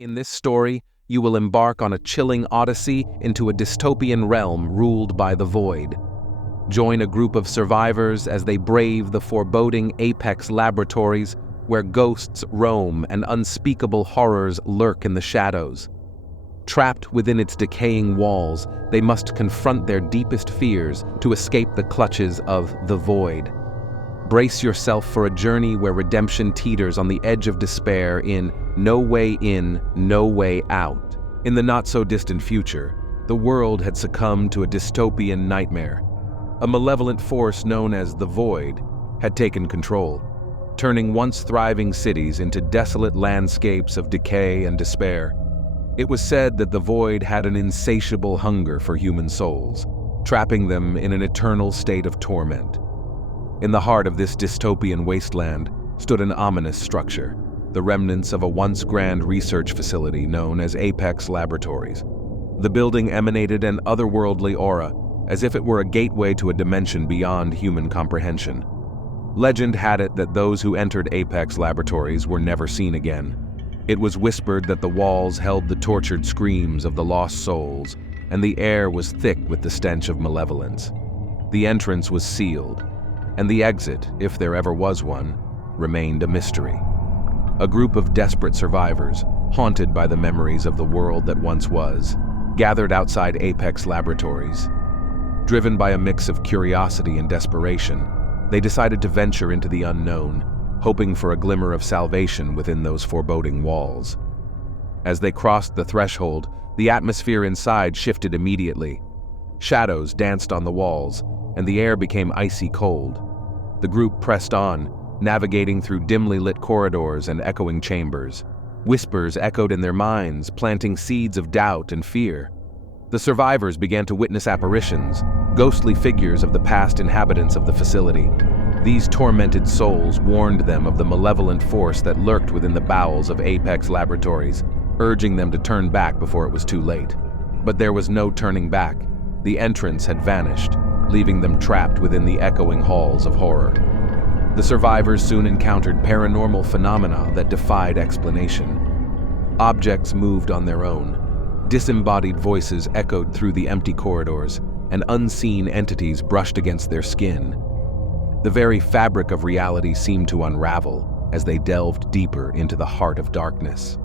In this story, you will embark on a chilling odyssey into a dystopian realm ruled by the void. Join a group of survivors as they brave the foreboding Apex Laboratories, where ghosts roam and unspeakable horrors lurk in the shadows. Trapped within its decaying walls, they must confront their deepest fears to escape the clutches of the void. Brace yourself for a journey where redemption teeters on the edge of despair in No Way In, No Way Out. In the not-so-distant future, the world had succumbed to a dystopian nightmare. A malevolent force known as the Void had taken control, turning once thriving cities into desolate landscapes of decay and despair. It was said that the Void had an insatiable hunger for human souls, trapping them in an eternal state of torment. In the heart of this dystopian wasteland stood an ominous structure, the remnants of a once grand research facility known as Apex Laboratories. The building emanated an otherworldly aura, as if it were a gateway to a dimension beyond human comprehension. Legend had it that those who entered Apex Laboratories were never seen again. It was whispered that the walls held the tortured screams of the lost souls, and the air was thick with the stench of malevolence. The entrance was sealed, and the exit, if there ever was one, remained a mystery. A group of desperate survivors, haunted by the memories of the world that once was, gathered outside Apex Laboratories. Driven by a mix of curiosity and desperation, they decided to venture into the unknown, hoping for a glimmer of salvation within those foreboding walls. As they crossed the threshold, the atmosphere inside shifted immediately. Shadows danced on the walls, and the air became icy cold. The group pressed on, navigating through dimly lit corridors and echoing chambers. Whispers echoed in their minds, planting seeds of doubt and fear. The survivors began to witness apparitions, ghostly figures of the past inhabitants of the facility. These tormented souls warned them of the malevolent force that lurked within the bowels of Apex Laboratories, urging them to turn back before it was too late. But there was no turning back. The entrance had vanished, leaving them trapped within the echoing halls of horror. The survivors soon encountered paranormal phenomena that defied explanation. Objects moved on their own. Disembodied voices echoed through the empty corridors, and unseen entities brushed against their skin. The very fabric of reality seemed to unravel as they delved deeper into the heart of darkness.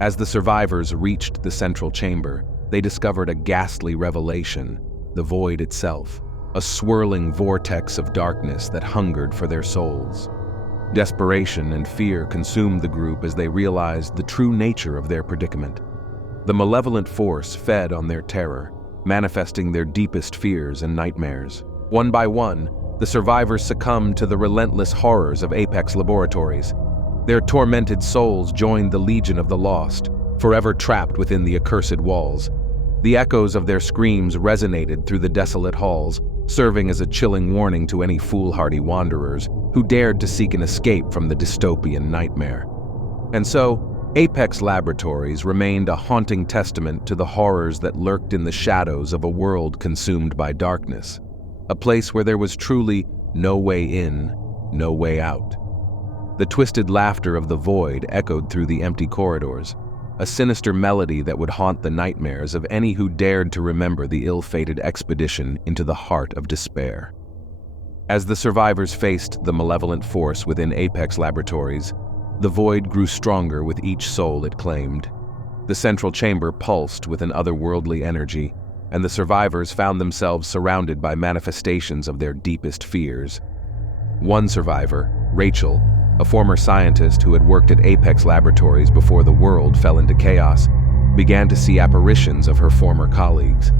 As the survivors reached the central chamber, they discovered a ghastly revelation: the void itself, a swirling vortex of darkness that hungered for their souls. Desperation and fear consumed the group as they realized the true nature of their predicament. The malevolent force fed on their terror, manifesting their deepest fears and nightmares. One by one, the survivors succumbed to the relentless horrors of Apex Laboratories. Their tormented souls joined the Legion of the Lost, forever trapped within the accursed walls. The echoes of their screams resonated through the desolate halls, serving as a chilling warning to any foolhardy wanderers who dared to seek an escape from the dystopian nightmare. And so, Apex Laboratories remained a haunting testament to the horrors that lurked in the shadows of a world consumed by darkness, a place where there was truly no way in, no way out. The twisted laughter of the void echoed through the empty corridors, a sinister melody that would haunt the nightmares of any who dared to remember the ill-fated expedition into the heart of despair. As the survivors faced the malevolent force within Apex Laboratories, the void grew stronger with each soul it claimed. The central chamber pulsed with an otherworldly energy, and the survivors found themselves surrounded by manifestations of their deepest fears. One survivor, Rachel, a former scientist who had worked at Apex Laboratories before the world fell into chaos, began to see apparitions of her former colleagues.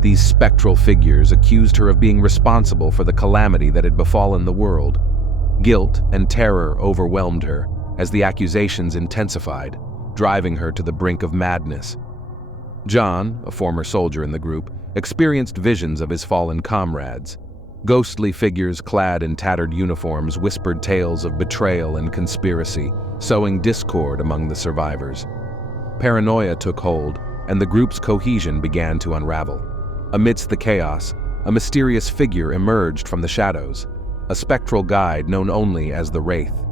These spectral figures accused her of being responsible for the calamity that had befallen the world. Guilt and terror overwhelmed her as the accusations intensified, driving her to the brink of madness. John, a former soldier in the group, experienced visions of his fallen comrades. Ghostly figures clad in tattered uniforms whispered tales of betrayal and conspiracy, sowing discord among the survivors. Paranoia took hold, and the group's cohesion began to unravel. Amidst the chaos, a mysterious figure emerged from the shadows, a spectral guide known only as the Wraith.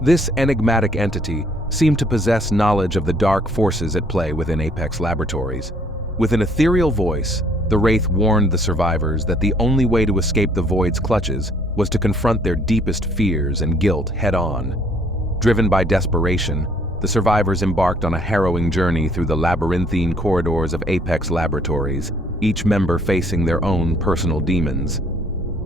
This enigmatic entity, seemed to possess knowledge of the dark forces at play within Apex Laboratories. With an ethereal voice, the Wraith warned the survivors that the only way to escape the Void's clutches was to confront their deepest fears and guilt head-on. Driven by desperation, the survivors embarked on a harrowing journey through the labyrinthine corridors of Apex Laboratories, each member facing their own personal demons.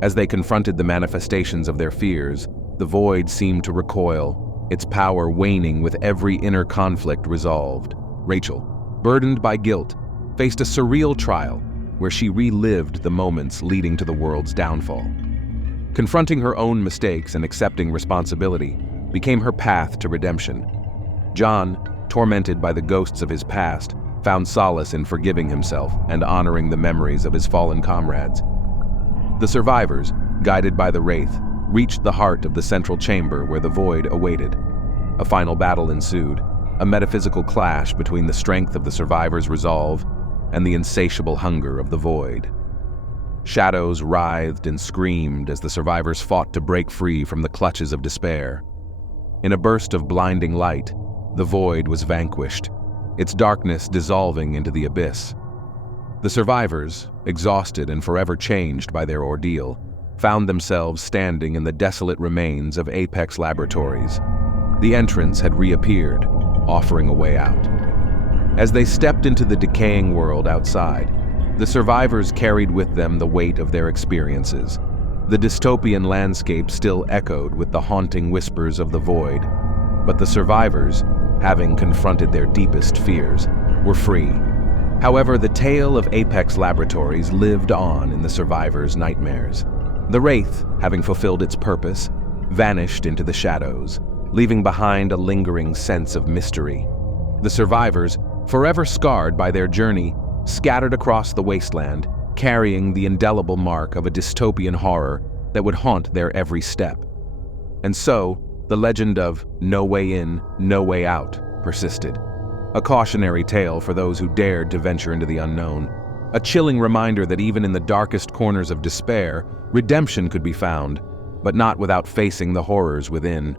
As they confronted the manifestations of their fears, the Void seemed to recoil, its power waning with every inner conflict resolved. Rachel, burdened by guilt, faced a surreal trial where she relived the moments leading to the world's downfall. Confronting her own mistakes and accepting responsibility became her path to redemption. John, tormented by the ghosts of his past, found solace in forgiving himself and honoring the memories of his fallen comrades. The survivors, guided by the Wraith, reached the heart of the central chamber where the Void awaited. A final battle ensued, a metaphysical clash between the strength of the survivors' resolve and the insatiable hunger of the Void. Shadows writhed and screamed as the survivors fought to break free from the clutches of despair. In a burst of blinding light, the Void was vanquished, its darkness dissolving into the abyss. The survivors, exhausted and forever changed by their ordeal, found themselves standing in the desolate remains of Apex Laboratories. The entrance had reappeared, offering a way out. As they stepped into the decaying world outside, the survivors carried with them the weight of their experiences. The dystopian landscape still echoed with the haunting whispers of the Void, but the survivors, having confronted their deepest fears, were free. However, the tale of Apex Laboratories lived on in the survivors' nightmares. The Wraith, having fulfilled its purpose, vanished into the shadows, leaving behind a lingering sense of mystery. The survivors, forever scarred by their journey, scattered across the wasteland, carrying the indelible mark of a dystopian horror that would haunt their every step. And so, the legend of no way in, no way out persisted. A cautionary tale for those who dared to venture into the unknown. A chilling reminder that even in the darkest corners of despair, redemption could be found, but not without facing the horrors within.